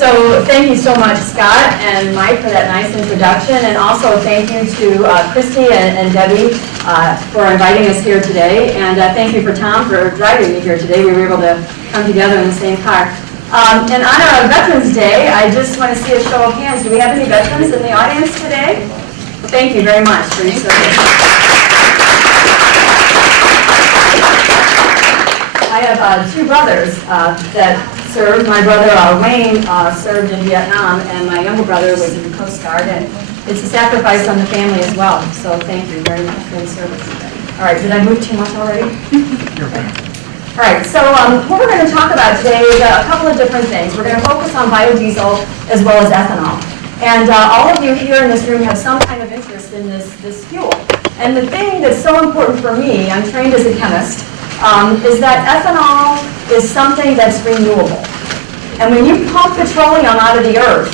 So thank you so much, Scott and Mike, for that nice introduction, and also thank you to Christy and Debbie for inviting us here today, and thank you for Tom for driving me here today. We were able to come together in the same car. In honor of Veterans Day, I just want to see a show of hands. Do we have any veterans in the audience today? Well, thank you very much for your service. I have two brothers that served. My brother Wayne served in Vietnam, and my younger brother was in the Coast Guard, and it's a sacrifice on the family as well. So thank you very much for the service. All right, did I move too much already? All right, so what we're going to talk about today is a couple of different things. We're going to focus on biodiesel as well as ethanol. And all of you here in this room have some kind of interest in this fuel. And the thing that's so important for me, I'm trained as a chemist, is that ethanol is something that's renewable. And when you pump petroleum out of the earth,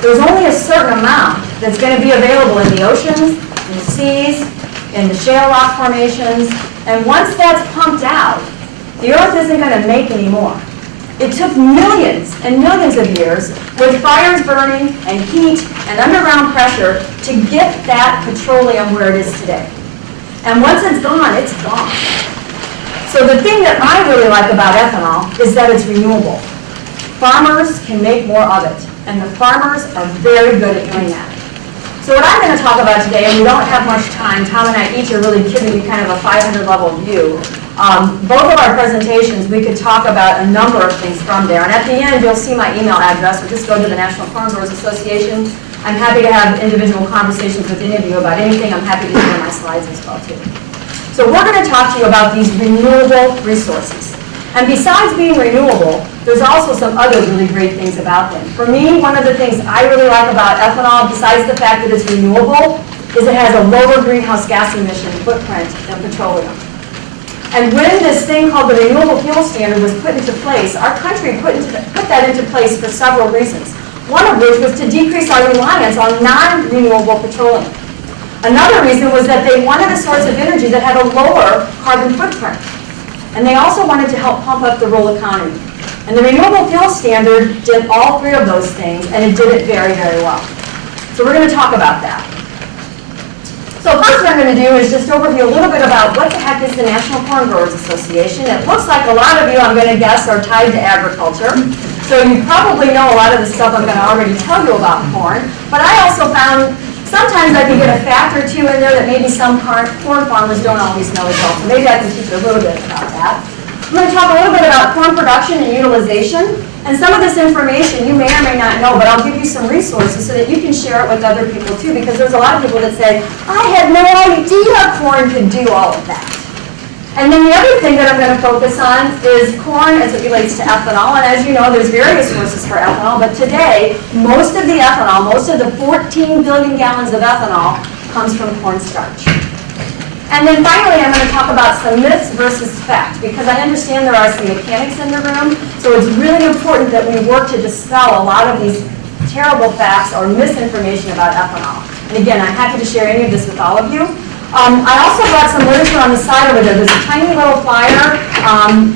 there's only a certain amount that's going to be available in the oceans, in the seas, in the shale rock formations. And once that's pumped out, the earth isn't going to make any more. It took millions and millions of years with fires burning and heat and underground pressure to get that petroleum where it is today. And once it's gone, it's gone. So the thing that I really like about ethanol is that it's renewable. Farmers can make more of it, and the farmers are very good at doing that. So what I'm going to talk about today, and we don't have much time, Tom and I each are really giving you kind of a 500-level view. Both of our presentations, we could talk about a number of things from there. And at the end, you'll see my email address, or just go to the National Corn Growers Association. I'm happy to have individual conversations with any of you about anything. I'm happy to share my slides as well, too. So we're going to talk to you about these renewable resources. And besides being renewable, there's also some other really great things about them. For me, one of the things I really like about ethanol, besides the fact that it's renewable, is it has a lower greenhouse gas emission footprint than petroleum. And when this thing called the Renewable Fuel Standard was put into place, our country put that into place for several reasons. One of which was to decrease our reliance on non-renewable petroleum. Another reason was that they wanted a source of energy that had a lower carbon footprint. And they also wanted to help pump up the rural economy. And the Renewable Fuel Standard did all three of those things, and it did it very, very well. So we're going to talk about that. So first what I'm going to do is just overview a little bit about what the heck is the National Corn Growers Association. It looks like a lot of you, I'm going to guess, are tied to agriculture. So you probably know a lot of the stuff I'm going to already tell you about corn. But I also found sometimes I can get a fact or two in there that maybe some corn farmers don't always know as well. So maybe I can teach you a little bit about that. I'm going to talk a little bit about corn production and utilization. And some of this information you may or may not know, but I'll give you some resources so that you can share it with other people too, because there's a lot of people that say, I had no idea corn could do all of that. And then the other thing that I'm going to focus on is corn as it relates to ethanol. And as you know, there's various sources for ethanol, but today, most of the ethanol, most of the 14 billion gallons of ethanol comes from corn starch. And then finally, I'm going to talk about some myths versus fact, because I understand there are some mechanics in the room, so it's really important that we work to dispel a lot of these terrible facts or misinformation about ethanol. And again, I'm happy to share any of this with all of you. I also brought some literature on the side over there. There's a tiny little flyer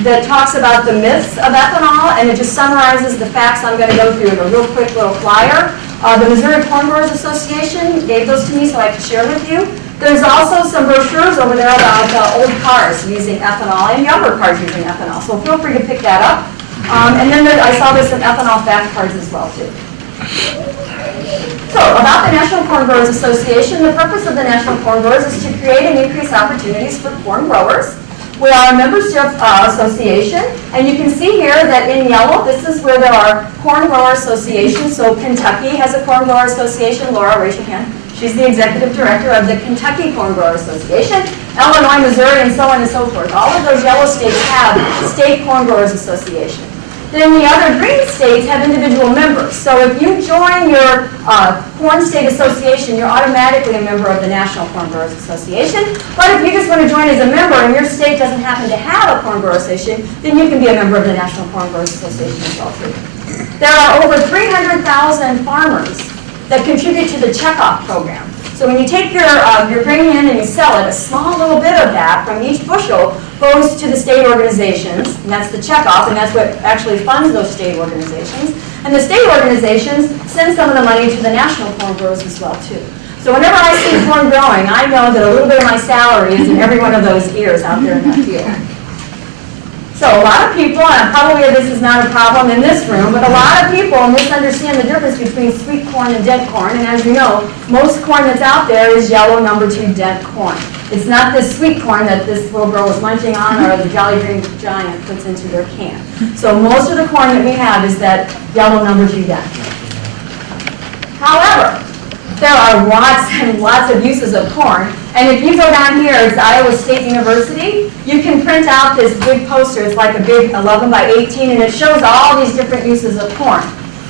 that talks about the myths of ethanol, and it just summarizes the facts I'm going to go through in a real quick little flyer. The Missouri Corn Growers Association gave those to me so I could share with you. There's also some brochures over there about old cars using ethanol and younger cars using ethanol, so feel free to pick that up. And then I saw there's some ethanol fact cards as well, too. So, about the National Corn Growers Association, the purpose of the National Corn Growers is to create and increase opportunities for corn growers. We are a membership association, and you can see here that in yellow, this is where there are corn grower associations. So Kentucky has a corn grower association. Laura, raise your hand. She's the executive director of the Kentucky Corn Grower Association. Illinois, Missouri, and so on and so forth. All of those yellow states have state corn growers associations. Then the other green states have individual members. So if you join your corn state association, you're automatically a member of the National Corn Growers Association. But if you just want to join as a member and your state doesn't happen to have a corn grower association, then you can be a member of the National Corn Growers Association as well too. There are over 300,000 farmers that contribute to the checkoff program. So when you take your grain in and you sell it, a small little bit of that from each bushel goes to the state organizations, and that's the checkoff, and that's what actually funds those state organizations. And the state organizations send some of the money to the national corn growers as well, too. So whenever I see corn growing, I know that a little bit of my salary is in every one of those ears out there in that field. So a lot of people, and probably this is not a problem in this room, but a lot of people misunderstand the difference between sweet corn and dent corn. And as you know, most corn that's out there is yellow number 2 dent corn. It's not this sweet corn that this little girl is munching on or the Jolly Green Giant puts into their can. So most of the corn that we have is that yellow number 2 dent. However, there are lots and lots of uses of corn. And if you go down here, it's Iowa State University, you can print out this big poster. It's like a big 11 by 18, and it shows all these different uses of corn.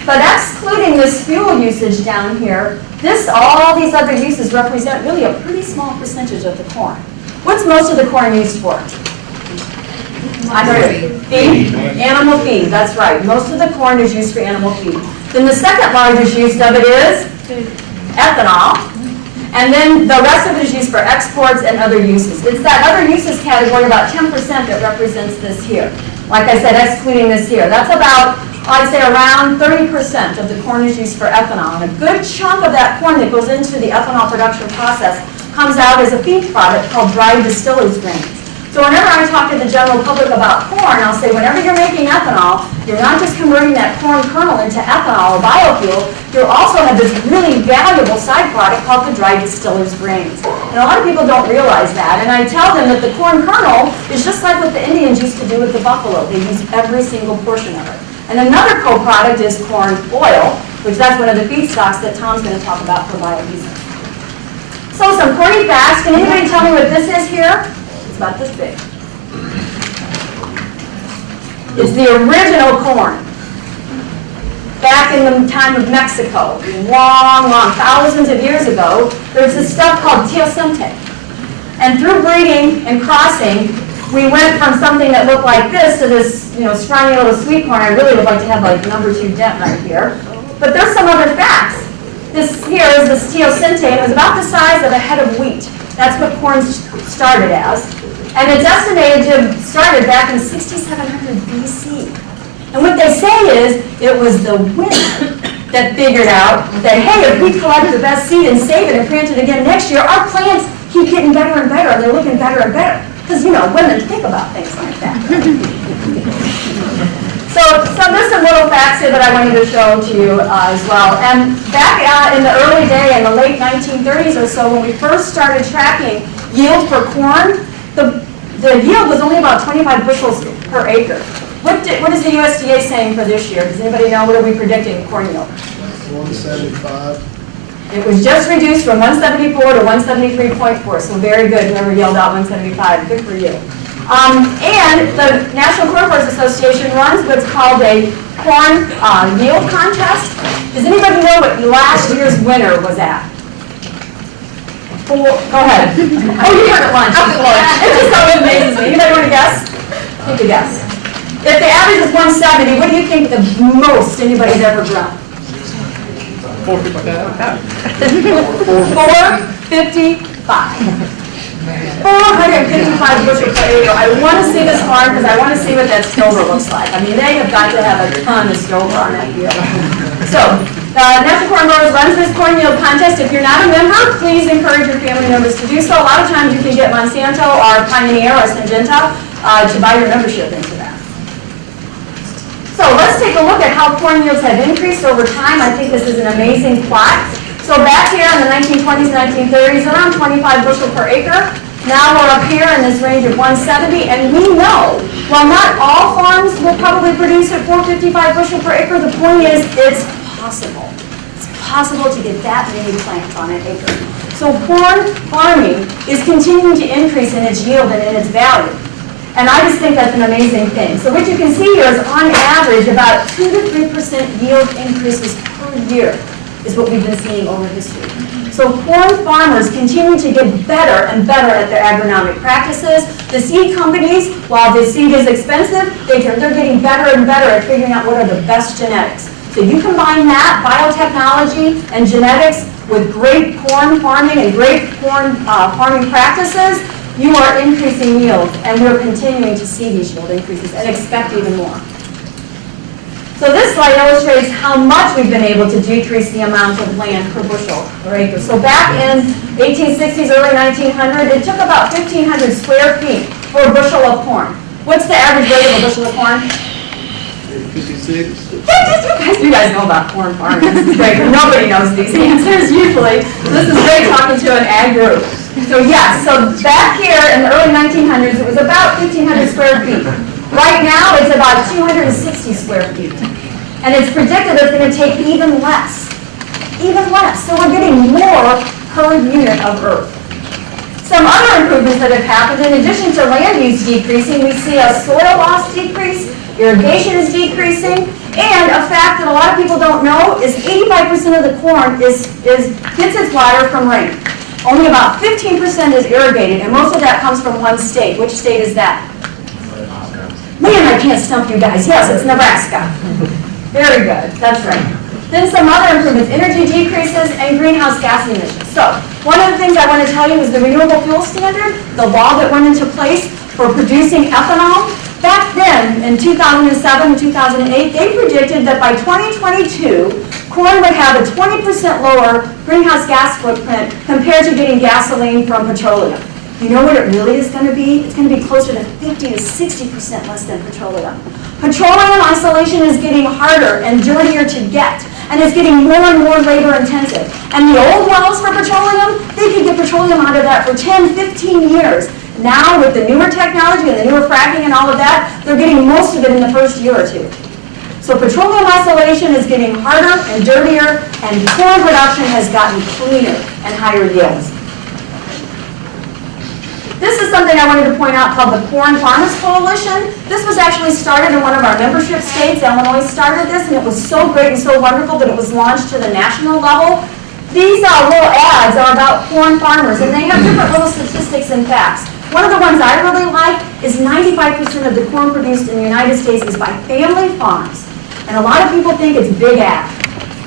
But excluding this fuel usage down here, all these other uses represent really a pretty small percentage of the corn. What's most of the corn used for? I heard it. Feed? Animal feed, that's right. Most of the corn is used for animal feed. Then the second largest use of it is ethanol. And then the rest of it is used for exports and other uses. It's that other uses category, about 10%, that represents this here. Like I said, excluding this here. That's about, I'd say, around 30% of the corn is used for ethanol. And a good chunk of that corn that goes into the ethanol production process comes out as a feed product called dried distillers grains. So whenever I talk to the general public about corn, I'll say whenever you're making ethanol, you're not just converting that corn kernel into ethanol or biofuel, you also have this really valuable side product called the dried distillers grains. And a lot of people don't realize that. And I tell them that the corn kernel is just like what the Indians used to do with the buffalo. They use every single portion of it. And another co-product is corn oil, which that's one of the feedstocks that Tom's going to talk about for biodiesel. So some corny facts. Can anybody tell me what this is here? It's about this big. It's the original corn. Back in the time of Mexico, long, thousands of years ago, there's this stuff called teosinte. And through breeding and crossing, we went from something that looked like this to this, scrawny little sweet corn. I really would like to have like number 2 dent right here. But there's some other facts. This here is this teosinte. It was about the size of a head of wheat. That's what corn started as. And it's estimated to have started back in 6700 BC. And what they say is it was the wind that figured out that, hey, if we collect the best seed and save it and plant it again next year, our plants keep getting better and better, and they're looking better and better. Because, women think about things like that. So there's some little facts here that I wanted to show to you as well. And back in the early day, in the late 1930s or so, when we first started tracking yield for corn, the yield was only about 25 bushels per acre. What is the USDA saying for this year? Does anybody know? What are we predicting corn yield? 175. It was just reduced from 174 to 173.4, so very good. Whoever yelled out 175, good for you. And the National Corn Growers Association runs what's called a corn yield contest. Does anybody know what last year's winner was at? Go ahead. Oh, you heard it lunch. It just always amazes me. Anybody want to guess? Take a guess. If the average is 170, what do you think the most anybody's ever grown? 455. 455 bushel per acre. I want to see this farm because I want to see what that stover looks like. I mean, they have got to have a ton of stover on that field. So, National Corn Growers runs this corn yield contest. If you're not a member, please encourage your family members to do so. A lot of times you can get Monsanto or Pioneer or Syngenta to buy your membership into that. So let's take a look at how corn yields have increased over time. I think this is an amazing plot. So back here in the 1920s, 1930s, around 25 bushel per acre. Now we're up here in this range of 170, and we know, while not all farms will probably produce at 455 bushel per acre, the point is it's possible. It's possible to get that many plants on an acre. So corn farming is continuing to increase in its yield and in its value. And I just think that's an amazing thing. So what you can see here is on average about 2 to 3% yield increases per year is what we've been seeing over history. So corn farmers continue to get better and better at their agronomic practices. The seed companies, while the seed is expensive, they're getting better and better at figuring out what are the best genetics. So you combine that, biotechnology and genetics, with great corn farming and great corn farming practices, you are increasing yields, and we're continuing to see these yield increases and expect even more. So this slide illustrates how much we've been able to decrease the amount of land per bushel or acre. So back in 1860s, early 1900, it took about 1,500 square feet for a bushel of corn. What's the average weight of a bushel of corn? 56. You guys know about corn farming. This is great, but nobody knows these answers usually. So this is great talking to an ag group. So yes, so back here in the early 1900s, it was about 1,500 square feet. Right now, it's about 260 square feet. And it's predicted it's going to take even less. Even less. So we're getting more per unit of earth. Some other improvements that have happened, in addition to land use decreasing, we see a soil loss decrease, irrigation is decreasing, and a fact that a lot of people don't know is 85% of the corn gets its water from rain. Only about 15% is irrigated, and most of that comes from one state. Which state is that? Man, I can't stump you guys. Yes, it's Nebraska. Very good. That's right. Then some other improvements, energy decreases and greenhouse gas emissions. So one of the things I want to tell you is the Renewable Fuel Standard, the law that went into place for producing ethanol. Back then, in 2007 and 2008, they predicted that by 2022, corn would have a 20% lower greenhouse gas footprint compared to getting gasoline from petroleum. You know what it really is going to be? It's going to be closer to 50 to 60% less than petroleum. Petroleum isolation is getting harder and dirtier to get, and it's getting more and more labor intensive. And the old wells for petroleum, they could get petroleum out of that for 10, 15 years. Now, with the newer technology and the newer fracking and all of that, they're getting most of it in the first year or two. So petroleum isolation is getting harder and dirtier, and corn production has gotten cleaner and higher yields. This is something I wanted to point out called the Corn Farmers Coalition. This was actually started in one of our membership states. Illinois started this, and it was so great and so wonderful that it was launched to the national level. These little ads are about corn farmers, and they have different little statistics and facts. One of the ones I really like is 95% of the corn produced in the United States is by family farms. And a lot of people think it's big ag.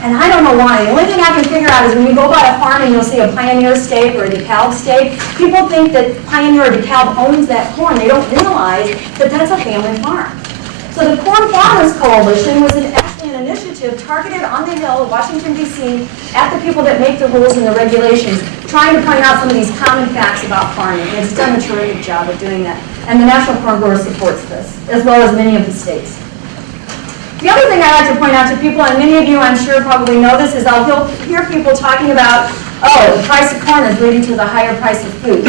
And I don't know why. The only thing I can figure out is when you go by a farm and you'll see a Pioneer stake or a DeKalb stake, people think that Pioneer or DeKalb owns that corn. They don't realize that that's a family farm. So the Corn Farmers Coalition was actually an initiative targeted on the Hill of Washington, D.C. at the people that make the rules and the regulations, trying to point out some of these common facts about farming. And it's done a terrific job of doing that. And the National Corn Growers supports this, as well as many of the states. The other thing I like to point out to people, and many of you I'm sure probably know this, is I'll hear people talking about, oh, the price of corn is leading to the higher price of food.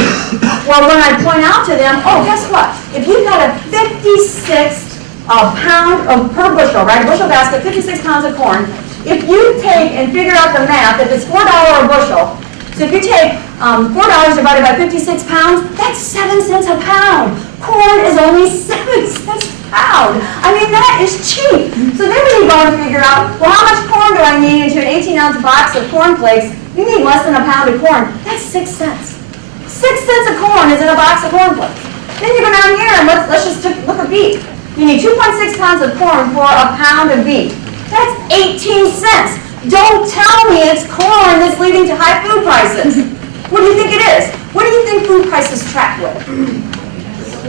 Well, when I point out to them, oh, guess what? If you've got a 56 pound of per bushel, right, bushel basket, 56 pounds of corn, if you take and figure out the math, if it's $4 a bushel, so if you take $4 divided by 56 pounds, that's 7 cents a pound. Corn is only 7 cents a pound. I mean, that is cheap. So then when you go and figure out, well, how much corn do I need into an 18-ounce box of corn flakes? You need less than a pound of corn. That's 6 cents. 6 cents of corn is in a box of corn flakes. Then you go down here and let's just look at beef. You need 2.6 pounds of corn for a pound of beef. That's 18 cents. Don't tell me it's corn that's leading to high food prices. What do you think it is? What do you think food prices track with?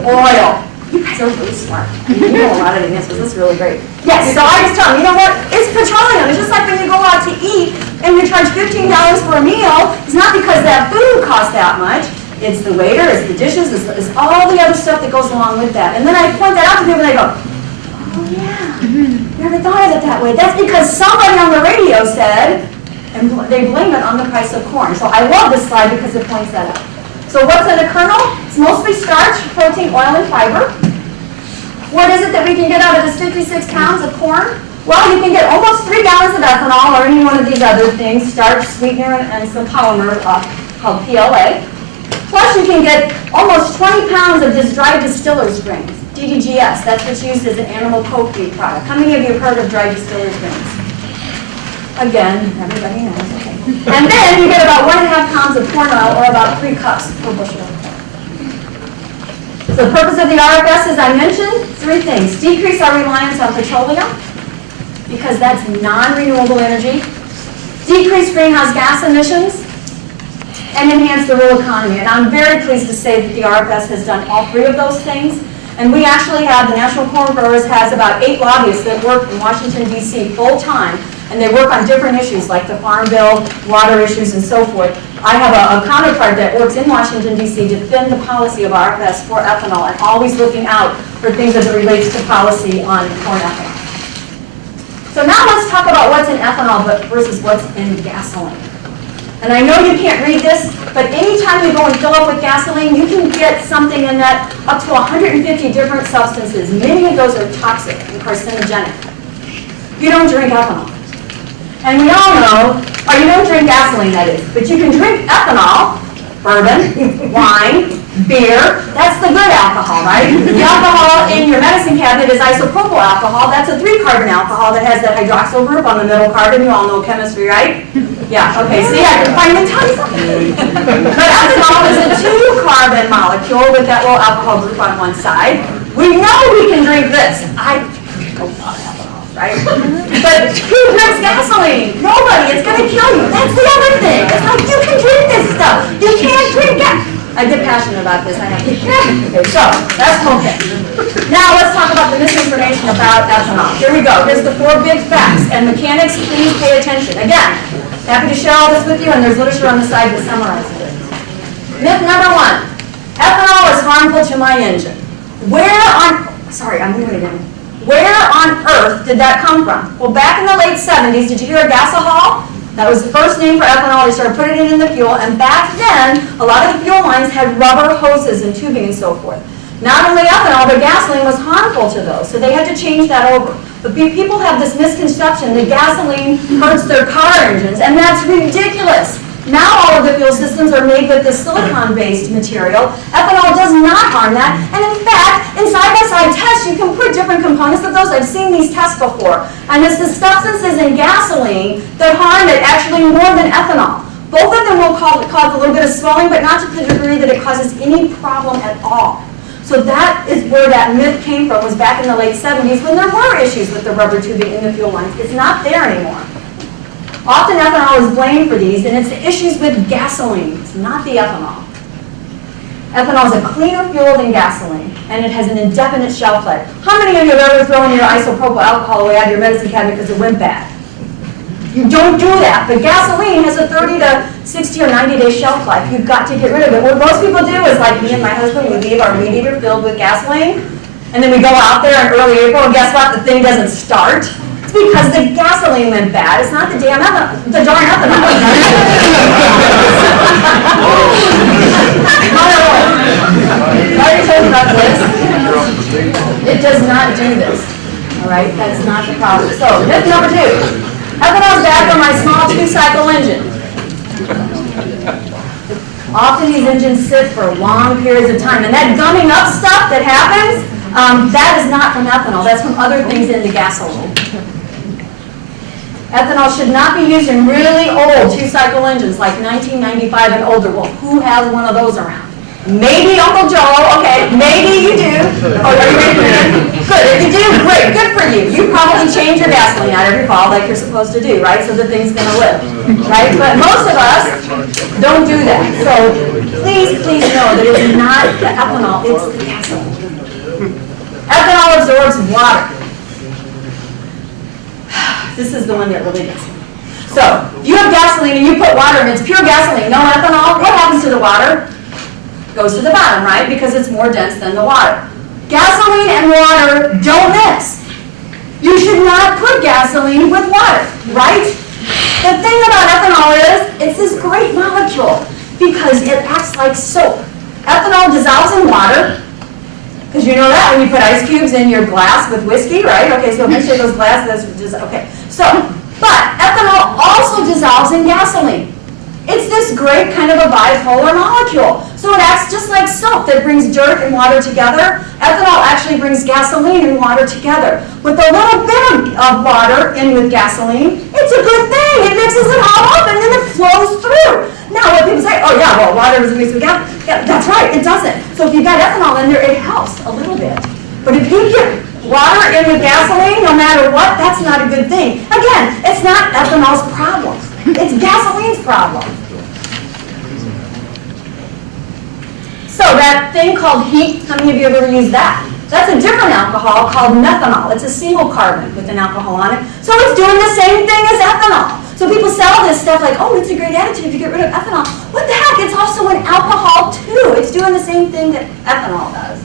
Oil. You guys are really smart. You know a lot of the answers. This is really great. Yes, so I just tell them, you know what? It's petroleum. It's just like when you go out to eat and you charge $15 for a meal. It's not because that food costs that much. It's the waiter, it's the dishes, it's all the other stuff that goes along with that. And then I point that out to people and they go, oh yeah, never thought of it that way. That's because somebody on the radio said, and they blame it on the price of corn. So I love this slide because it points that out. So what's in a kernel? It's mostly starch, protein, oil, and fiber. What is it that we can get out of this 56 pounds of corn? Well, you can get almost 3 gallons of ethanol or any one of these other things, starch, sweetener, and some polymer called PLA. Plus you can get almost 20 pounds of this dried distiller's grains, DDGS. That's what's used as an animal co-feed product. How many of you have heard of dried distiller's grains? Again, everybody knows, okay. And then you get about 1.5 pounds of corn oil, or about 3 cups per bushel of corn. So the purpose of the RFS, as I mentioned, 3 things. Decrease our reliance on petroleum, because that's non-renewable energy. Decrease greenhouse gas emissions. and enhance the rural economy. And I'm very pleased to say that the RFS has done all three of those things. And we actually have, the National Corn Growers has about 8 lobbyists that work in Washington, D.C. full-time, and they work on different issues like the Farm Bill, water issues, and so forth. I have a counterpart that works in Washington, D.C. to defend the policy of RFS for ethanol and always looking out for things as it relates to policy on corn ethanol. So now let's talk about what's in ethanol versus what's in gasoline. And I know you can't read this, but anytime you go and fill up with gasoline, you can get something in that up to 150 different substances. Many of those are toxic and carcinogenic. You don't drink ethanol. And we all know, or you don't drink gasoline, that is, but you can drink ethanol, bourbon, wine, beer. That's the good alcohol, right? The alcohol in your medicine cabinet is isopropyl alcohol. That's a 3-carbon alcohol that has that hydroxyl group on the middle carbon. You all know chemistry, right? Yeah, okay, see, I can finally tell you something. But ethanol is a 2-carbon molecule with that little alcohol group on one side. We know we can drink this. I go not ethanol, right? But who drinks gasoline? Nobody. It's going to kill you. That's the other thing. It's like, you can drink this stuff. You can't drink it. I get passionate about this. I have to. Okay, so that's okay. Now let's talk about the misinformation about ethanol. Here we go. Here's the 4 big facts. And mechanics, please pay attention. Again, happy to share all this with you, and there's literature on the side that summarizes it. Myth number 1, ethanol is harmful to my engine. Where on earth did that come from? Well, back in the late 70s, did you hear of gasohol? That was the first name for ethanol. They started putting it in the fuel, and back then, a lot of the fuel lines had rubber hoses and tubing and so forth. Not only ethanol, but gasoline was harmful to those, so they had to change that over. But people have this misconception that gasoline hurts their car engines, and that's ridiculous. Now all of the fuel systems are made with this silicon-based material. Ethanol does not harm that, and in fact, in side-by-side tests, you can put different components of those. I've seen these tests before, and it's the substances in gasoline that harm it actually more than ethanol. Both of them will cause a little bit of swelling, but not to the degree that it causes any problem at all. So that is where that myth came from, was back in the late 70s when there were issues with the rubber tubing in the fuel lines. It's not there anymore. Often ethanol is blamed for these, and it's the issues with gasoline. It's not the ethanol. Ethanol is a cleaner fuel than gasoline, and it has an indefinite shelf life. How many of you have ever thrown your isopropyl alcohol away out of your medicine cabinet because it went bad? You don't do that, but gasoline has a 30 to 60 or 90-day shelf life. You've got to get rid of it. What most people do is, like me and my husband, we leave our weed eater filled with gasoline, and then we go out there in early April, and guess what? The thing doesn't start. It's because the gasoline went bad. It's not the damn ethanol, the darn ethanol. I already told you about this. It does not do this. All right, that's not the problem. So, myth number 2. Ethanol's bad for my small 2-cycle engine. Often these engines sit for long periods of time, and that gumming up stuff that happens, that is not from ethanol. That's from other things in the gasoline. Ethanol should not be used in really old 2-cycle engines like 1995 and older. Well, who has one of those around? Maybe Uncle Joe, okay, maybe you do. Oh, are you ready for it? Good, if you do, great, good for you. You probably change your gasoline out every fall like you're supposed to do, right? So the thing's gonna live, right? But most of us don't do that. So please know that it's not the ethanol, it's the gasoline. Ethanol absorbs water. This is the one that really gets me. So, if you have gasoline and you put water in, it's pure gasoline, no ethanol, what happens to the water? Goes to the bottom, right? Because it's more dense than the water. Gasoline and water don't mix. You should not put gasoline with water, right? The thing about ethanol is, it's this great molecule because it acts like soap. Ethanol dissolves in water, because you know that when you put ice cubes in your glass with whiskey, right? Okay, so make sure those glasses, okay. So, but ethanol also dissolves in gasoline. It's this great kind of a bipolar molecule. So it acts just like soap that brings dirt and water together. Ethanol actually brings gasoline and water together. With a little bit of water in with gasoline, it's a good thing. It mixes it all up and then it flows through. Now when people say, oh yeah, well water doesn't mix with gas, yeah, that's right, it doesn't. So if you've got ethanol in there, it helps a little bit. But if you get water in with gasoline, no matter what, that's not a good thing. Again, it's not ethanol's problem. It's gasoline's problem. that thing called heat, how many of you have ever used that? That's a different alcohol called methanol. It's a single carbon with an alcohol on it. So it's doing the same thing as ethanol. So people sell this stuff like, oh, it's a great additive to get rid of ethanol. What the heck? It's also an alcohol too. It's doing the same thing that ethanol does.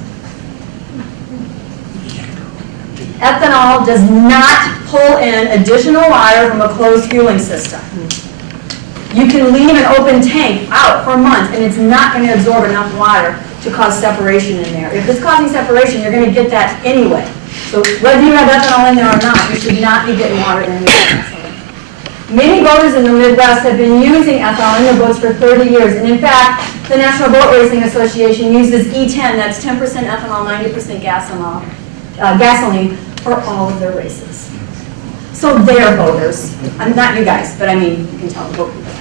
Ethanol does not pull in additional water from a closed fueling system. You can leave an open tank out for months and it's not going to absorb enough water to cause separation in there. If it's causing separation, you're going to get that anyway. So whether you have ethanol in there or not, you should not be getting water in there. Many boaters in the Midwest have been using ethanol in their boats for 30 years. And in fact, the National Boat Racing Association uses E10, that's 10% ethanol, 90% gasoline, for all of their races. So they're boaters. I'm not you guys, but I mean, you can tell the boat people.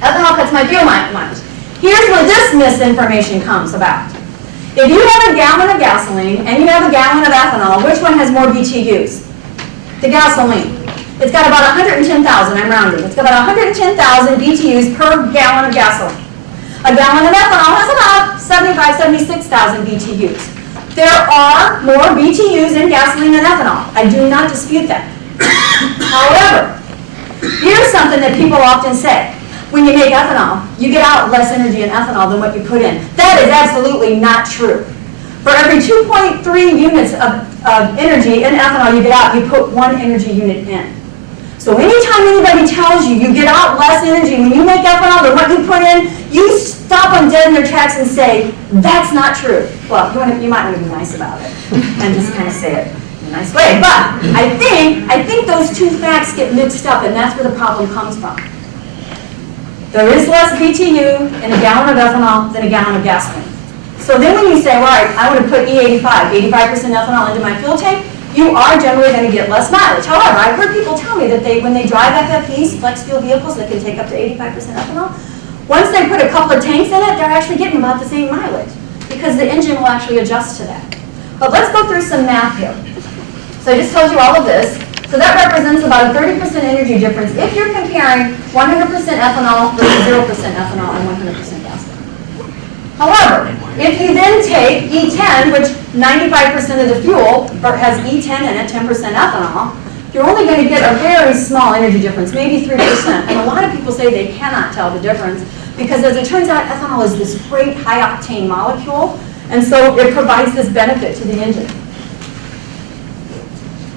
Ethanol cuts my fuel mileage. Here's where this misinformation comes about. If you have a gallon of gasoline and you have a gallon of ethanol, which one has more BTUs? The gasoline. It's got about 110,000, I'm rounding. It's got about 110,000 BTUs per gallon of gasoline. A gallon of ethanol has about 76,000 BTUs. There are more BTUs in gasoline than ethanol. I do not dispute that. However, here's something that people often say. When you make ethanol, you get out less energy in ethanol than what you put in. That is absolutely not true. For every 2.3 units of energy in ethanol you get out, you put 1 energy unit in. So anytime anybody tells you you get out less energy when you make ethanol than what you put in, you stop them dead in their tracks and say, that's not true. Well, you might want to be nice about it and just kind of say it in a nice way. But I think those two facts get mixed up, and that's where the problem comes from. There is less BTU in a gallon of ethanol than a gallon of gasoline. So then when you say, all right, I want to put E85, 85% ethanol into my fuel tank, you are generally going to get less mileage. However, I've heard people tell me that when they drive FFVs, flex fuel vehicles that can take up to 85% ethanol, once they put a couple of tanks in it, they're actually getting about the same mileage because the engine will actually adjust to that. But let's go through some math here. So I just told you all of this. So that represents about a 30% energy difference if you're comparing 100% ethanol versus 0% ethanol and 100% gasoline. However, if you then take E10, which 95% of the fuel has E10 in it, 10% ethanol, you're only going to get a very small energy difference, maybe 3%. And a lot of people say they cannot tell the difference because, as it turns out, ethanol is this great high-octane molecule, and so it provides this benefit to the engine.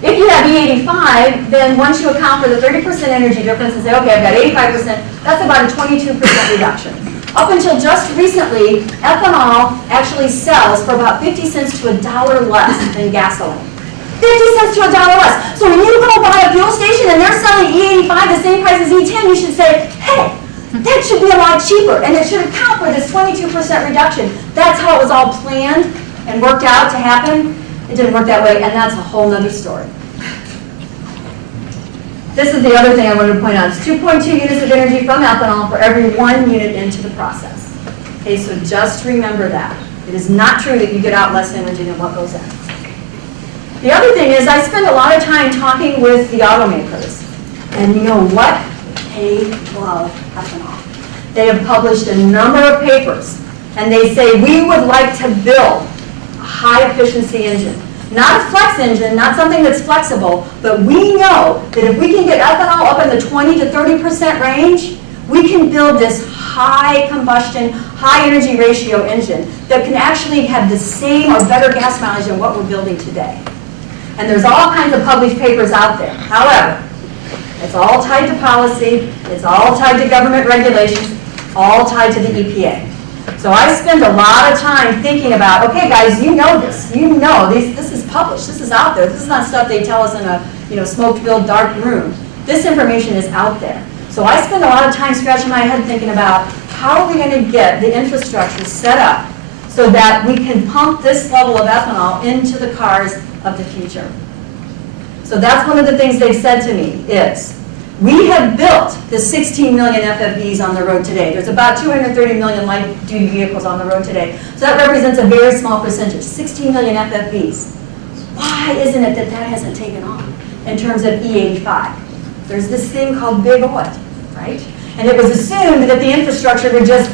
If you have E85, then once you account for the 30% energy difference and say, okay, I've got 85%, that's about a 22% reduction. Up until just recently, ethanol actually sells for about 50 cents to $1 less than gasoline. 50 cents to $1 less. So when you go buy a fuel station and they're selling E85 the same price as E10, you should say, hey, that should be a lot cheaper, and it should account for this 22% reduction. That's how it was all planned and worked out to happen. It didn't work that way, and that's a whole nother story. This is the other thing I wanted to point out. It's 2.2 units of energy from ethanol for every 1 unit into the process. Okay, so just remember that. It is not true that you get out less energy than what goes in. The other thing is I spend a lot of time talking with the automakers. And you know what? They love ethanol. They have published a number of papers, and they say we would like to build a high-efficiency engine. Not a flex engine, not something that's flexible, but we know that if we can get ethanol up in the 20 to 30% range, we can build this high combustion, high energy ratio engine that can actually have the same or better gas mileage than what we're building today. And there's all kinds of published papers out there. However, it's all tied to policy, it's all tied to government regulations, all tied to the EPA. So I spend a lot of time thinking about, okay guys, you know this. You know this is published, this is out there. This is not stuff they tell us in a smoke-filled dark room. This information is out there. So I spend a lot of time scratching my head thinking about how are we going to get the infrastructure set up so that we can pump this level of ethanol into the cars of the future. So that's one of the things they've said to me is, we have built the 16 million FFVs on the road today. There's about 230 million light-duty vehicles on the road today. So that represents a very small percentage, 16 million FFVs. Why isn't it that hasn't taken off in terms of E85? There's this thing called big oil, right? And it was assumed that the infrastructure would just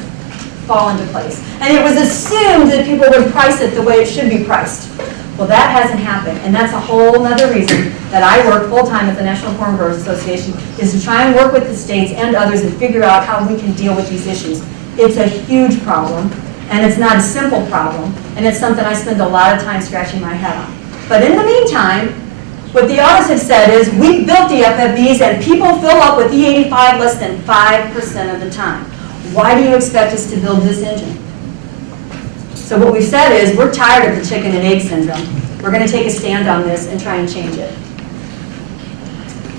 fall into place. And it was assumed that people would price it the way it should be priced. Well, that hasn't happened, and that's a whole other reason that I work full-time at the National Corn Growers Association, is to try and work with the states and others and figure out how we can deal with these issues. It's a huge problem, and it's not a simple problem, and it's something I spend a lot of time scratching my head on. But in the meantime, what the audits have said is we built the FFBs and people fill up with E85 less than 5% of the time. Why do you expect us to build this engine? So what we've said is we're tired of the chicken and egg syndrome. We're going to take a stand on this and try and change it.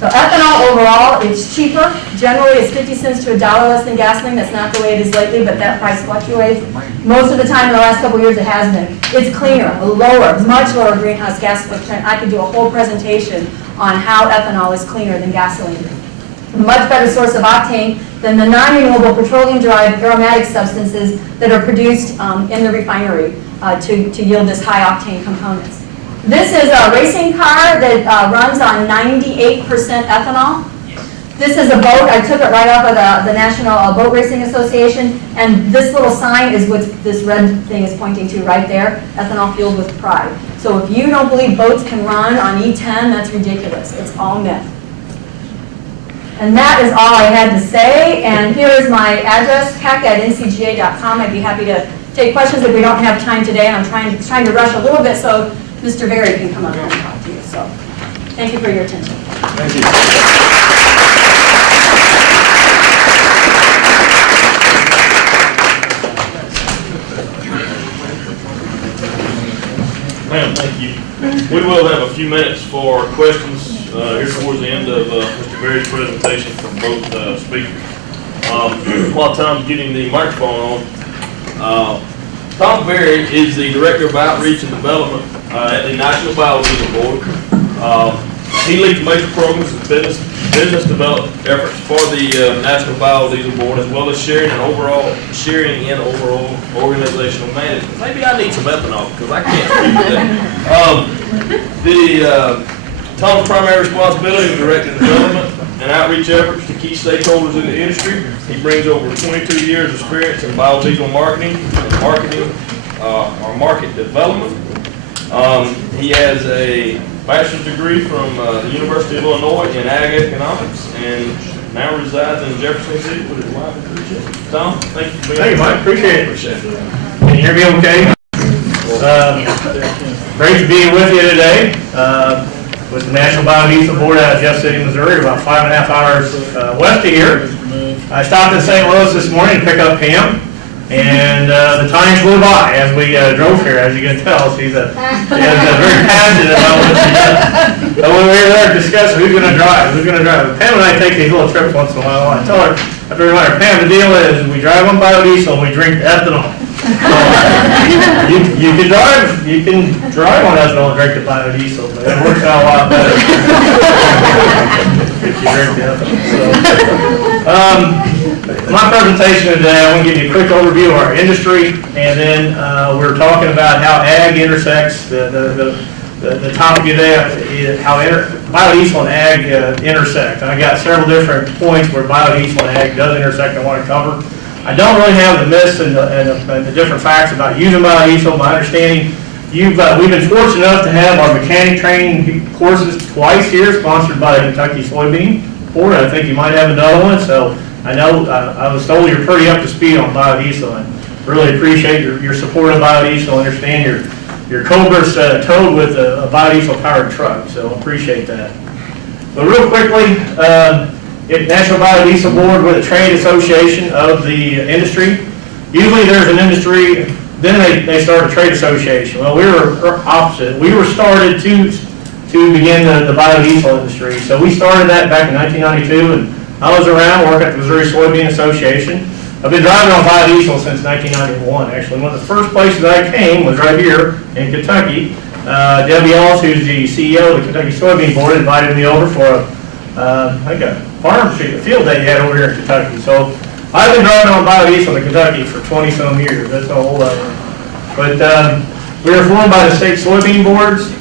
So ethanol overall, it's cheaper. Generally, it's 50 cents to $1 less than gasoline. That's not the way it is lately, but that price fluctuates. Most of the time in the last couple of years, it has been. It's cleaner, lower, much lower greenhouse gas footprint. I could do a whole presentation on how ethanol is cleaner than gasoline. Much better source of octane than the non-renewable petroleum-derived aromatic substances that are produced in the refinery to yield this high octane components. This is a racing car that runs on 98% ethanol. This is a boat. I took it right off of the National Boat Racing Association, and this little sign is what this red thing is pointing to right there, ethanol fueled with pride. So if you don't believe boats can run on E10, that's ridiculous. It's all myth. And that is all I had to say, and here is my address, pac@ncga.com. I'd be happy to take questions if we don't have time today, and I'm trying to rush a little bit so Mr. Berry can come up and talk to you. So, thank you for your attention. Thank you. Ma'am, thank you. We will have a few minutes for questions here towards the end of Mr. Berry's presentation from both speakers. While Tom's getting the microphone on, Tom Berry is the Director of Outreach and Development at the National Biodiesel Board. He leads major programs and business development efforts for the National Biodiesel Board, as well as sharing in overall organizational management. Maybe I need some ethanol because I can't speak that. Tom's primary responsibility is directing development and outreach efforts to key stakeholders in the industry. He brings over 22 years experience in biodiesel marketing or market development. He has a bachelor's degree from the University of Illinois in Ag Economics and now resides in Jefferson City with his wife and 3 children. Tom, thank you for being Thank you, Mike. Appreciate it. Can you hear me okay? Great to be with you today with the National Biodiesel Board out of Jeff City, Missouri, about 5.5 hours west of here. I stopped in St. Louis this morning to pick up Pam. And the time flew by as we drove here, as you can tell. She's very passionate about what she does. But when we were there discussing who's going to drive, Pam and I take these little trips once in a while. I tell her, I have to remind her, Pam, the deal is we drive on biodiesel and we drink ethanol. So you can drive on ethanol and drink the biodiesel, but it works out a lot better if you drink the ethanol. So, my presentation today, I want to give you a quick overview of our industry, and then we're talking about how ag intersects. The topic today is how biodiesel and ag intersect. And I got several different points where biodiesel and ag does intersect I want to cover. I don't really have the myths and the different facts about using biodiesel. My understanding, we've been fortunate enough to have our mechanic training courses twice here, sponsored by the Kentucky Soybean Board. I think you might have another one. So I know I was told you're pretty up to speed on biodiesel, and really appreciate your support of biodiesel. Understand your Cobra's towed with a biodiesel powered truck, so appreciate that. But real quickly, National Biodiesel Board, with a trade association of the industry. Usually there's an industry, then they start a trade association. Well, we were opposite. We were started to begin the biodiesel industry. So we started that back in 1992, and I was around working at the Missouri Soybean Association. I've been driving on biodiesel since 1991. Actually, one of the first places I came was right here in Kentucky. Debbie Ellis, who's the CEO of the Kentucky Soybean Board, invited me over for a farm field day they had over here in Kentucky. So I've been driving on biodiesel in Kentucky for 20-some years. That's a whole lot. But we were formed by the state soybean boards.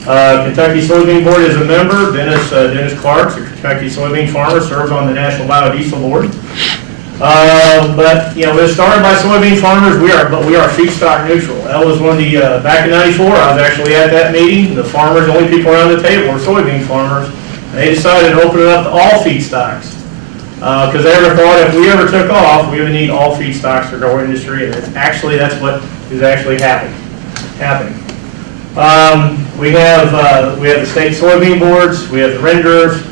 Kentucky Soybean Board is a member. Dennis Clark, the Kentucky soybean farmer, serves on the National Biodiesel Board. But, you know, it was started by soybean farmers, but we are feedstock neutral. That was one of the, back in '94, I was actually at that meeting. The farmers, the only people around the table were soybean farmers. They decided to open it up to all feedstocks. Because they ever thought if we ever took off, we would need all feedstocks for our industry, and that's what is actually happening. We have the state soybean boards, we have the renderers,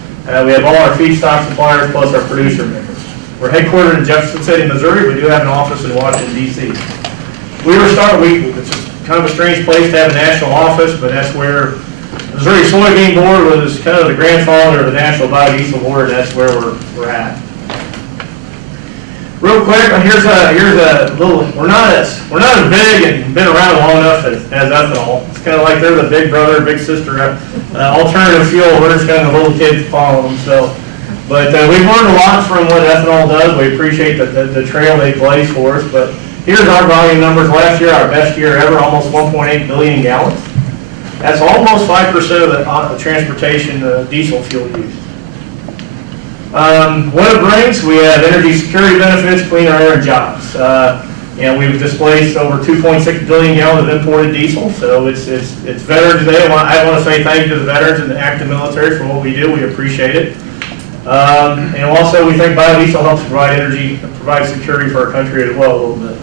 we have all our feedstock suppliers plus our producer members. We're headquartered in Jefferson City, Missouri. We do have an office in Washington, D.C. It's kind of a strange place to have a national office, but that's where the Missouri Soybean Board was kind of the grandfather of the National Biodiesel Board. That's where we're at. Real quick, here's a little. We're not as big and been around long enough as ethanol. It's kind of like they're the big brother, big sister alternative fuel. We're just kind of the little kids following them. So. But we've learned a lot from what ethanol does. We appreciate the trail they blaze for us. But here's our volume numbers. Last year, our best year ever, almost 1.8 billion gallons. That's almost 5% of the transportation diesel fuel used. What it brings, we have energy security benefits, cleaner air, and jobs. And we've displaced over 2.6 billion gallons of imported diesel. So it's Veterans Day. I want to say thank you to the veterans and the active military for what we do. We appreciate it. And also, we think biodiesel helps provide energy, provide security for our country as well a little bit.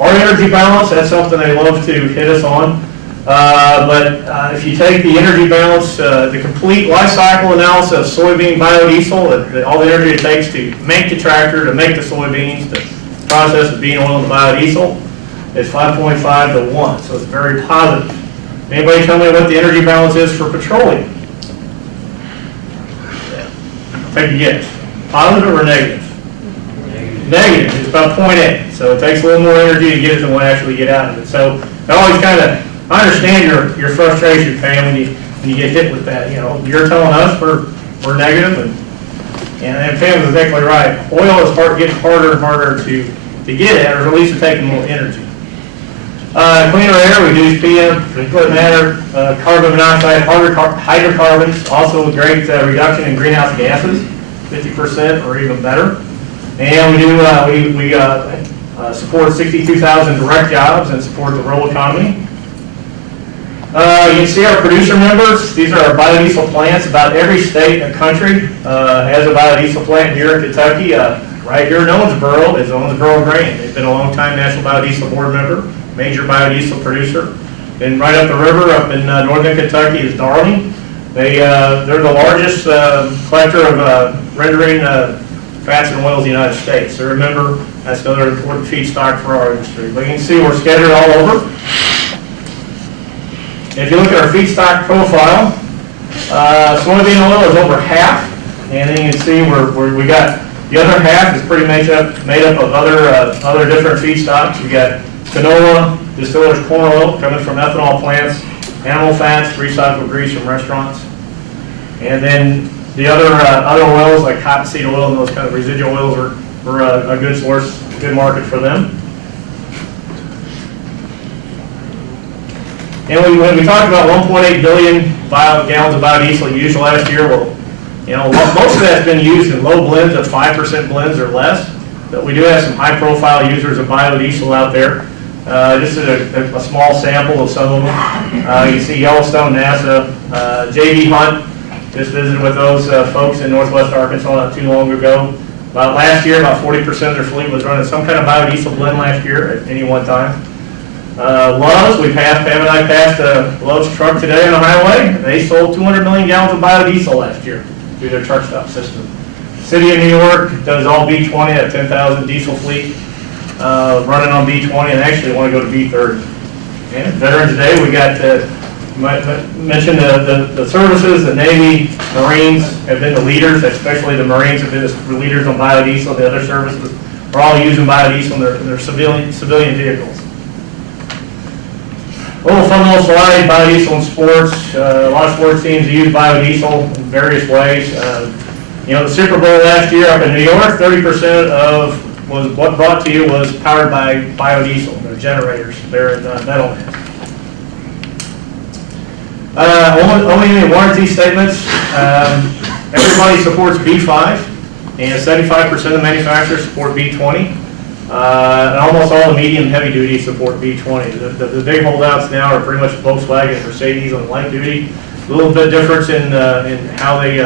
Our energy balance, that's something they love to hit us on. But if you take the energy balance, the complete life cycle analysis of soybean biodiesel, all the energy it takes to make the tractor, to make the soybeans, to process the bean oil and the biodiesel, is 5.5 to 1. So it's very positive. Anybody tell me what the energy balance is for petroleum? Take a guess. Positive or negative? Negative. It's about 0.8. So it takes a little more energy to get it than what actually get out of it. So I always I understand your frustration, Pam, when you get hit with that. You know, you're telling us we're negative, and Pam's exactly right. Oil is getting harder and harder to get at, or at least to take more energy. Cleaner air, reduce PM, particulate matter, carbon monoxide, hydrocarbons, also a great reduction in greenhouse gases, 50% or even better. And we support 62,000 direct jobs and support the rural economy. You can see our producer members. These are our biodiesel plants. About every state in the country has a biodiesel plant. Here in Kentucky, right here in Owensboro is Owensboro Grain. They've been a long-time National Biodiesel Board member, major biodiesel producer. And right up the river, up in northern Kentucky, is Darling. They're the largest collector of rendering fats and oils in the United States. So remember, that's another important feedstock for our industry. But you can see we're scattered all over. If you look at our feedstock profile, soybean oil is over half, and then you can see we got the other half is pretty made up of other different feedstocks. We got canola, distillers corn oil coming from ethanol plants, animal fats, recycled grease from restaurants, and then the other oils like cottonseed oil and those kind of residual oils were a good source, good market for them. And when we talked about 1.8 billion gallons of biodiesel used last year, well, you know, most of that's been used in low blends of 5% blends or less. But we do have some high-profile users of biodiesel out there. This is a small sample of some of them. You see Yellowstone, NASA, J.B. Hunt. Just visited with those folks in northwest Arkansas not too long ago. Last year, about 40% of their fleet was running some kind of biodiesel blend last year at any one time. Love's, Pam and I passed Love's truck today on the highway. They sold 200 million gallons of biodiesel last year through their truck stop system. City of New York does all B20 at 10,000 diesel fleet running on B20, and actually want to go to B30. And Veterans Day, we got mentioned the services, the Navy, Marines have been the leaders, especially the Marines have been the leaders on biodiesel. The other services are all using biodiesel in their civilian vehicles. A little fun little slide, biodiesel in sports. A lot of sports teams use biodiesel in various ways. You know, the Super Bowl last year up in New York, 30% of what brought to you was powered by biodiesel, their generators there in Meadowlands. Only any warranty statements. Everybody supports B5. and 75% of the manufacturers support B20. And almost all the medium heavy duty support B20. The big holdouts now are pretty much Volkswagen and Mercedes on light duty. A little bit difference in how they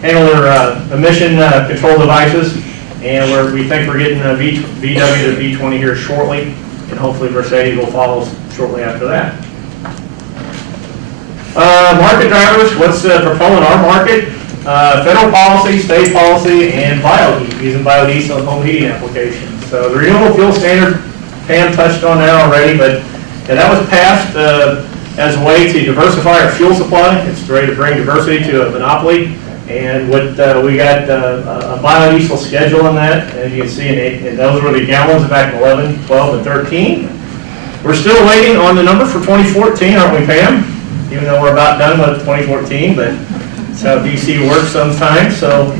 handle their emission control devices, and we think we're getting VW to B20 here shortly, and hopefully Mercedes will follow shortly after that. Market drivers, what's propelling our market? Federal policy, state policy, and bioheat, using biodiesel in home heating applications. So the renewable fuel standard, Pam touched on that already, but that was passed as a way to diversify our fuel supply. It's a way to bring diversity to a monopoly. And what we got a biodiesel schedule in that, as you can see, and those were the gallons back in 11, 12, and 13. We're still waiting on the number for 2014, aren't we, Pam? Even though we're about done with 2014, but that's how DC works sometimes. So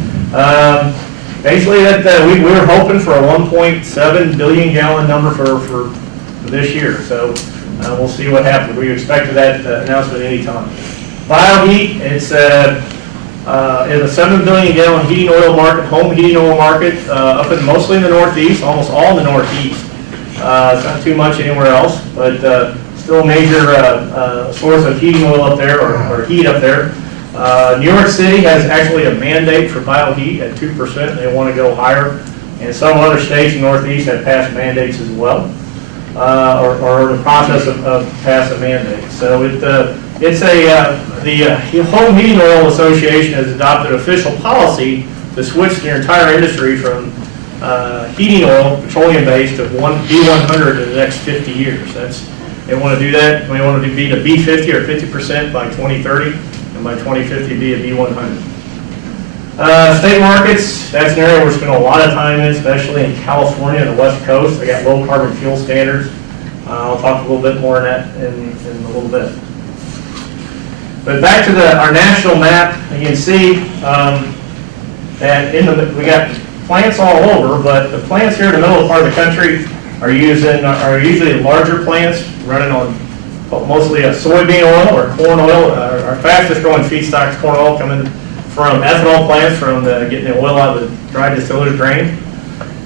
basically, that we were hoping for a 1.7 billion gallon number for this year. So we'll see what happens. We expected that announcement any time. Bioheat, it's a 7 billion gallon heating oil market, home heating oil market, up in mostly in the Northeast, almost all in the Northeast. It's not too much anywhere else, but still a major source of heating oil up there, or heat up there. New York City has actually a mandate for bioheat at 2%. They want to go higher, and some other states in the Northeast have passed mandates as well, or are in the process of passing mandates. So the Home Heating Oil Association has adopted official policy to switch their entire industry from heating oil, petroleum-based, to B100 in the next 50 years. They want to do that. They want to be to B50 or 50% by 2030, and by 2050 be a B100. State markets, that's an area we're spending a lot of time in, especially in California and the West Coast. They got low carbon fuel standards. I'll talk a little bit more on that in a little bit. But back to our national map, you can see that we got plants all over, but the plants here in the middle part of the country are usually larger plants running on mostly a soybean oil or corn oil. Our fastest growing feedstock is corn oil, coming from ethanol plants, from getting the oil out of the dry distillers grain.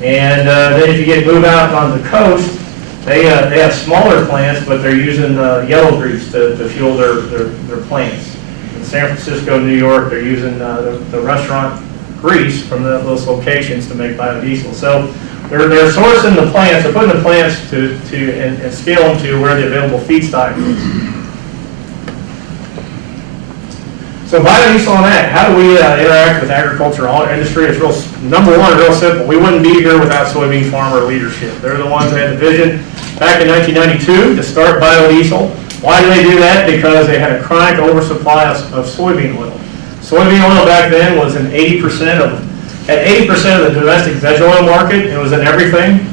And then if you move out on the coast, they have smaller plants, but they're using yellow grease to fuel their plants. In San Francisco, New York, they're using the restaurant grease from those locations to make biodiesel. So they're sourcing the plants, they're putting the plants and scale them to where the available feedstock is. So biodiesel on that, how do we interact with agriculture and industry? It's number one, real simple. We wouldn't be here without soybean farmer leadership. They're the ones that had the vision back in 1992 to start biodiesel. Why do they do that? Because they had a chronic oversupply of soybean oil. Soybean oil back then was in 80% of the domestic veg oil market. It was in everything.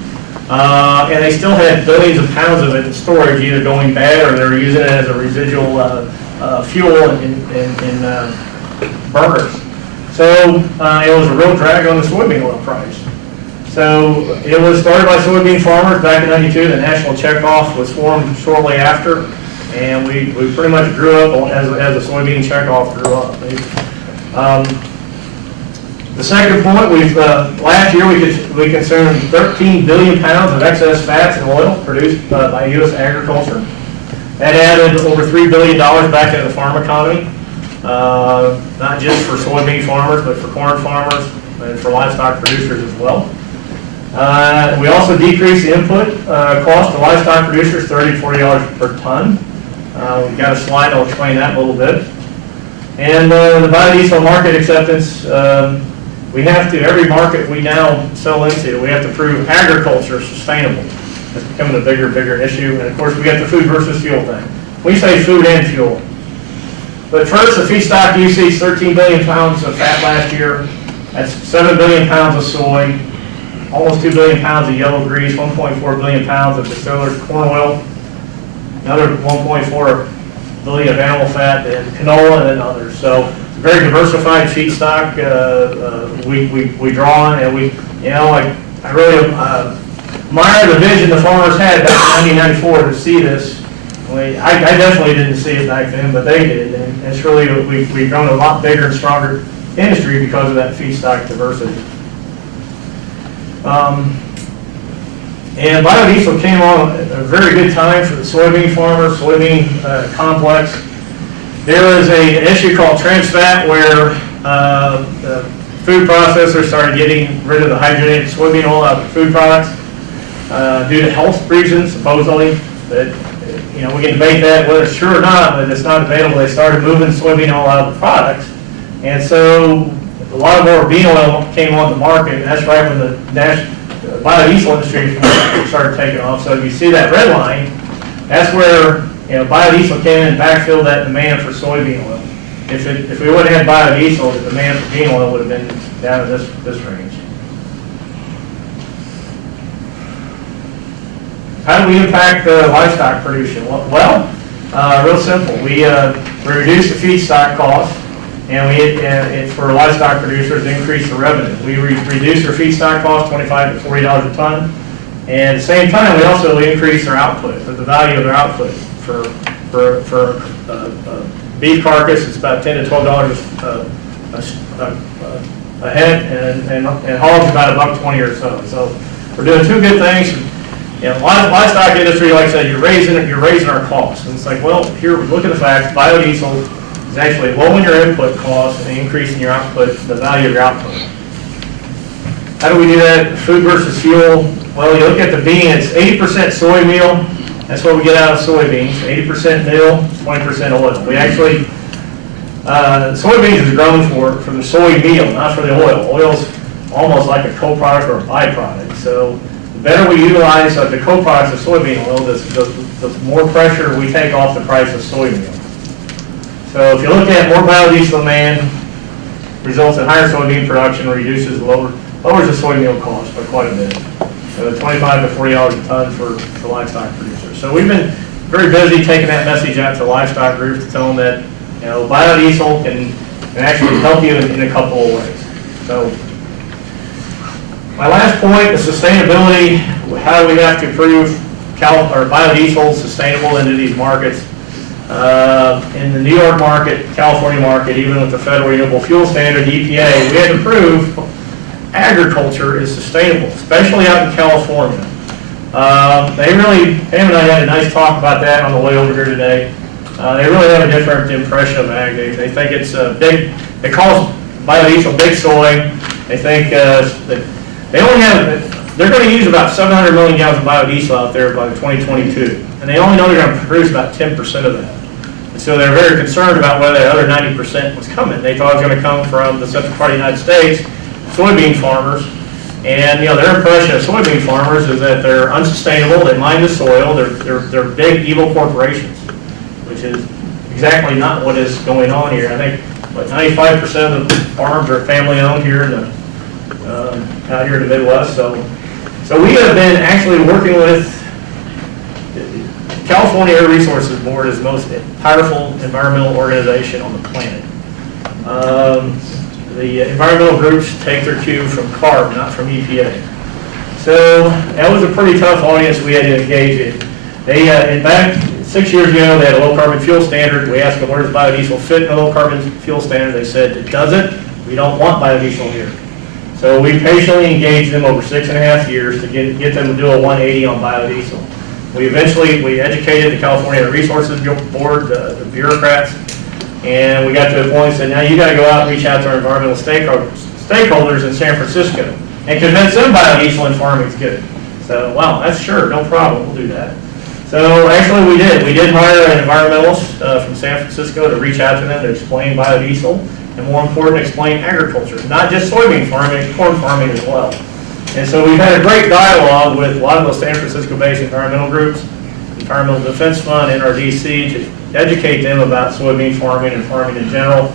And they still had billions of pounds of it in storage, either going bad or they were using it as a residual fuel in burgers. So it was a real drag on the soybean oil price. So it was started by soybean farmers back in '92. The National Checkoff was formed shortly after, and we pretty much grew up as the soybean checkoff grew up. The second point, last year we consumed 13 billion pounds of excess fats and oil produced by U.S. agriculture. That added over $3 billion back into the farm economy, not just for soybean farmers, but for corn farmers and for livestock producers as well. We also decreased the input cost to livestock producers, $30 to $40 per ton. We've got a slide, I'll explain that a little bit. And the biodiesel market acceptance, every market we now sell into, we have to prove agriculture is sustainable. It's becoming a bigger issue. And of course, we got the food versus fuel thing. We say food and fuel. But first, the feedstock usage, 13 billion pounds of fat last year. That's 7 billion pounds of soy, almost 2 billion pounds of yellow grease, 1.4 billion pounds of distillers corn oil, another 1.4 billion of animal fat, and canola, and then others. So it's a very diversified feedstock we draw on, and I really admire the vision the farmers had back in 1994 to see this. I definitely didn't see it back then, but they did, and it's really we've grown a lot bigger and stronger industry because of that feedstock diversity. And biodiesel came on at a very good time for the soybean farmer, soybean complex. There was an issue called trans fat where the food processors started getting rid of the hydrogenated soybean oil out of food products due to health reasons, supposedly. But, we can debate that whether it's true or not, but it's not available. They started moving soybean oil out of the products. And so a lot more bean oil came on the market, and that's right when the biodiesel industry started taking off. So if you see that red line, that's where biodiesel came in and backfilled that demand for soybean oil. If we would have had biodiesel, the demand for bean oil would have been down in this range. How do we impact the livestock production? Well, real simple. We reduce the feedstock cost, and for livestock producers, increase the revenue. We reduce their feedstock cost $25 to $40 a ton, and at the same time, we also increase their output, the value of their output. For beef carcass, it's about $10 to $12 a head, and hogs about $1.20 or so. So we're doing two good things. Livestock industry, like I said, you're raising our costs. And it's like, well, here, look at the facts. Biodiesel is actually lowering your input costs and increasing your output, the value of your output. How do we do that? Food versus fuel. Well, you look at the bean, it's 80% soy meal. That's what we get out of soybeans. 80% meal, 20% oil. We actually, soybeans is grown from the soy meal, not for the oil. Oil's almost like a co-product or a byproduct. So the better we utilize the co-products of soybean oil, the more pressure we take off the price of soy meal. So if you look at more biodiesel demand, results in higher soybean production, lowers the soy meal cost by quite a bit. So $25 to $40 a ton for livestock producers. So we've been very busy taking that message out to livestock groups to tell them that biodiesel can actually help you in a couple of ways. So my last point is sustainability. How do we have to prove biodiesel sustainable into these markets? In the New York market, California market, even with the Federal Renewable Fuel Standard, EPA, we had to prove agriculture is sustainable, especially out in California. Pam and I had a nice talk about that on the way over here today. They really have a different impression of ag. They think it's big. They call biodiesel big soy. They think that they're going to use about 700 million gallons of biodiesel out there by 2022, and they only know they're going to produce about 10% of that. And so they're very concerned about whether the other 90% was coming. They thought it was going to come from the central part of the United States, soybean farmers, and their impression of soybean farmers is that they're unsustainable. They mine the soil. They're big evil corporations, which is exactly not what is going on here. I think 95% of the farms are family owned here out here in the Midwest. So we have been actually working with California Air Resources Board is the most powerful environmental organization on the planet. The environmental groups take their cue from CARB, not from EPA. So that was a pretty tough audience we had to engage in. In fact, 6 years ago, they had a low carbon fuel standard. We asked them, where does biodiesel fit in the low carbon fuel standard? They said, it doesn't. We don't want biodiesel here. So we patiently engaged them over 6.5 years to get them to do a 180 on biodiesel. We educated the California Air Resources Board, the bureaucrats, and we got to a point and said, now you got to go out and reach out to our environmental stakeholders in San Francisco and convince them biodiesel in farming is good. So, wow, that's sure, no problem, we'll do that. So actually we did. We did hire an environmentalist from San Francisco to reach out to them to explain biodiesel, and more important, explain agriculture, not just soybean farming, corn farming as well. And so we've had a great dialogue with a lot of those San Francisco-based environmental groups, Environmental Defense Fund, NRDC, to educate them about soybean farming and farming in general.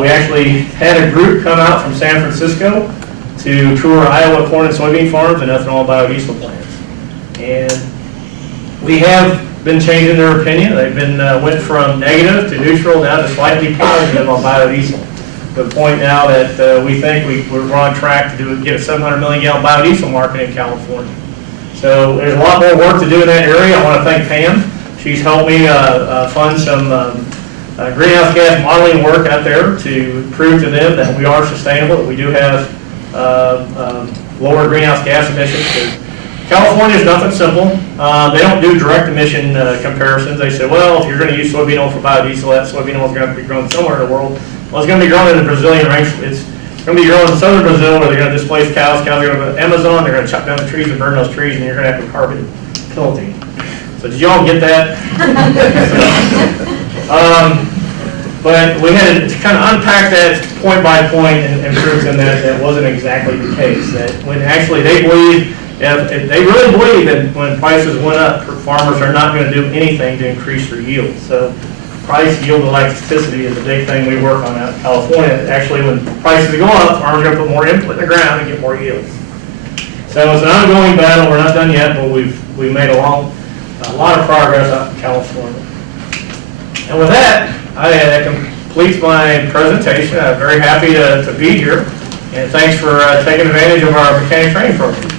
We actually had a group come out from San Francisco to tour Iowa corn and soybean farms and ethanol and biodiesel plants. And we have been changing their opinion. They've been went from negative to neutral now to slightly positive on biodiesel. To the point now that we think we're on track to get a 700 million gallon biodiesel market in California. So there's a lot more work to do in that area. I want to thank Pam. She's helped me fund some greenhouse gas modeling work out there to prove to them that we are sustainable, that we do have lower greenhouse gas emissions. 'Cause California is nothing simple. They don't do direct emission comparisons. They say, well, if you're going to use soybean oil for biodiesel, that soybean oil is going to be grown somewhere in the world. Well, it's going to be grown in the Brazilian rainforest. It's going to be grown in southern Brazil, where they're going to displace cows. Cows are going to go to Amazon. They're going to chop down the trees and burn those trees, and you're going to have a carbon penalty. So did y'all get that? But we had to kind of unpack that point by point and prove to them that that wasn't exactly the case. That when actually they believe, if they really believe that when prices went up, farmers are not going to do anything to increase their yield. So price, yield, and elasticity is a big thing we work on out in California. Actually, when prices go up, farmers are going to put more input in the ground and get more yields. So it's an ongoing battle. We're not done yet, but we've made a lot of progress out in California. And with that, that completes my presentation. I'm very happy to be here, and thanks for taking advantage of our mechanic training program.